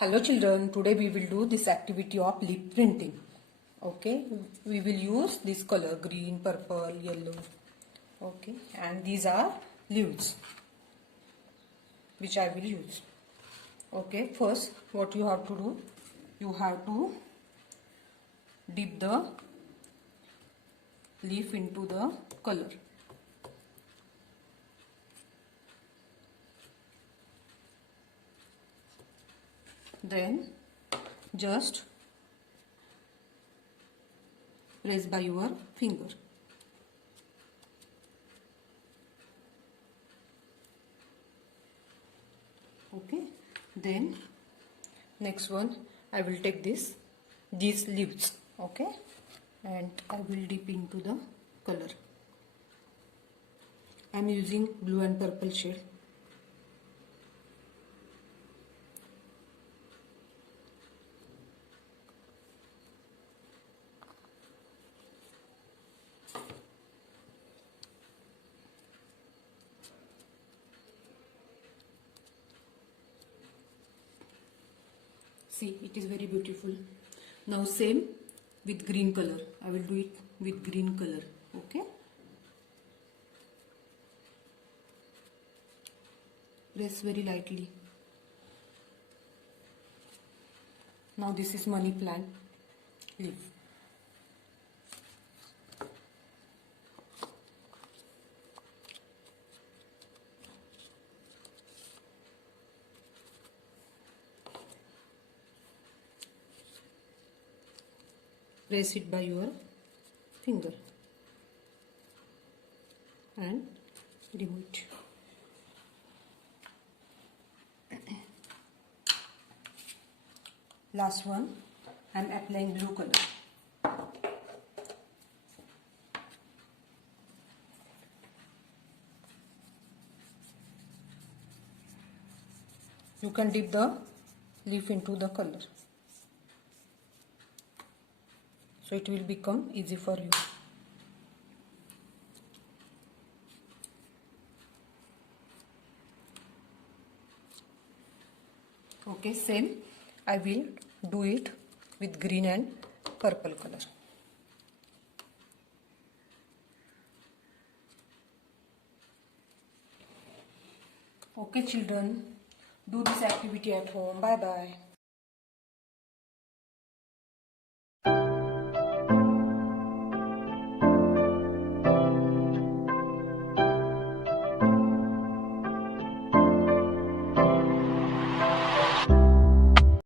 Hello children, today we will do this activity of leaf printing. Okay, we will use this color green, purple, yellow. Okay, and these are leaves which I will use. Okay, first what you have to do, you have to dip the leaf into the color. Then just press by your finger. Okay, then next one I will take these leaves. Okay, and I will dip into the color. I am using blue and purple shade. See, it is very beautiful. Now same with green color. I will do it with green color. Okay. Press very lightly. Now this is money plant leaf. Press it by your finger and remove it. Last one, I am applying blue color. You can dip the leaf into the color, so it will become easy for you. Okay, same I will do it with green and purple color. Okay children, do this activity at home. Bye bye.